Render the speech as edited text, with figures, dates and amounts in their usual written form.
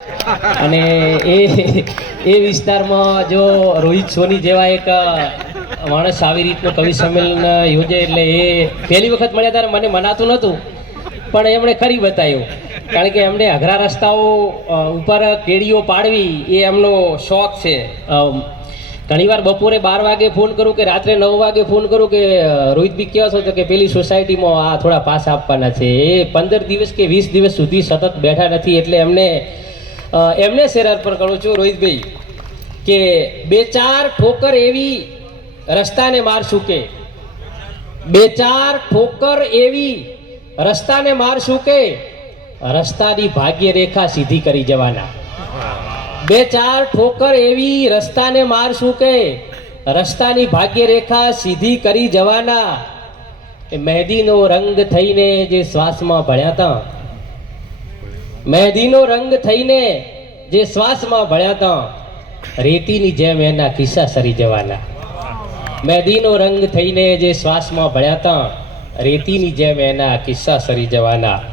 અને એ વિસ્તારમાં જો રોહિત સોની જેવા એક માણસ આવી રીતનું કવિ સંમેલન યોજે એટલે એ પહેલી વખત મળ્યા ત્યારે મને મનાતું નહોતું, પણ એમણે ખરી બતાવ્યું. કારણ કે એમને અઘરા રસ્તાઓ ઉપર કેડીઓ પાડવી એ એમનો શોખ છે. ઘણીવાર બપોરે 12 વાગે ફોન કરું કે રાત્રે 9 વાગે ફોન કરું કે રોહિતભાઈ કેવા છો, તો કે પેલી સોસાયટીમાં આ થોડા પાસ આપવાના છે. એ 15 દિવસ કે 20 દિવસ સુધી સતત બેઠા નથી. એટલે એમને શેર અર્પણ કરું છું રોહિતભાઈ કે 2-4 ઠોકર એવી રસ્તાને મારશું કે 2-4 ઠોકર એવી રસ્તાને મારશું કે રસ્તાની ભાગ્ય રેખા સીધી કરી જવાના. 2-4 ઠોકર એવી રસ્તાને મારશું કે રસ્તાની ભાગ્ય રેખા સીધી કરી જવાના. એ મહેંદીનો રંગ થઈને જે શ્વાસમાં ભળ્યા હતા, મહેંદીનો રંગ થઈને જે શ્વાસમાં ભળ્યા હતા, રેતીની જેમ એના કિસ્સા સરી જવાના. મહેંદીનો રંગ થઈને જે શ્વાસમાં ભળ્યા હતા, રેતીની જેમ એના કિસ્સા સરી જવાના.